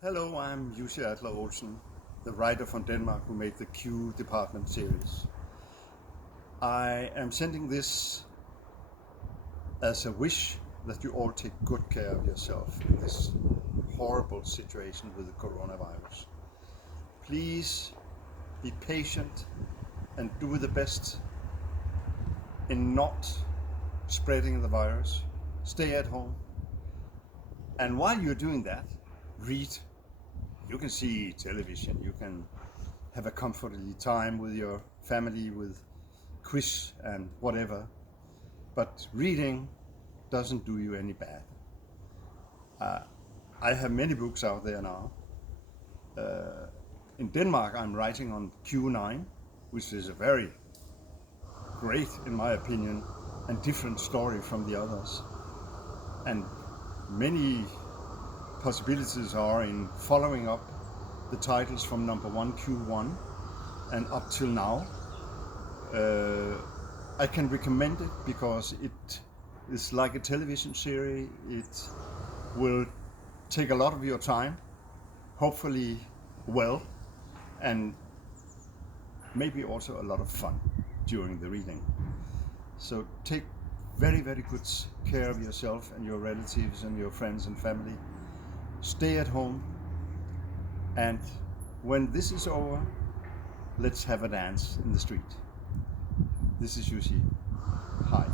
Hello, I'm Jussi Adler Olsen, the writer from Denmark who made the Q Department series. I am sending this as a wish that you all take good care of yourself in this horrible situation with the coronavirus. Please be patient and do the best in not spreading the virus. Stay at home. And while you're doing that, read. You can see television, you can have a comfortable time with your family with quiz and whatever, but reading doesn't do you any bad. I have many books out there now. In Denmark, I'm writing on Q9, which is a very great, in my opinion, and different story from the others. And many possibilities are in following up the titles from number 1 Q1 and up till now. I can recommend it because it is like a television series. It will take a lot of your time, hopefully well, and maybe also a lot of fun during the reading. So take very, very good care of yourself and your relatives and your friends and family. Stay at home, and when this is over, let's have a dance in the street. This is Jussi. Hi.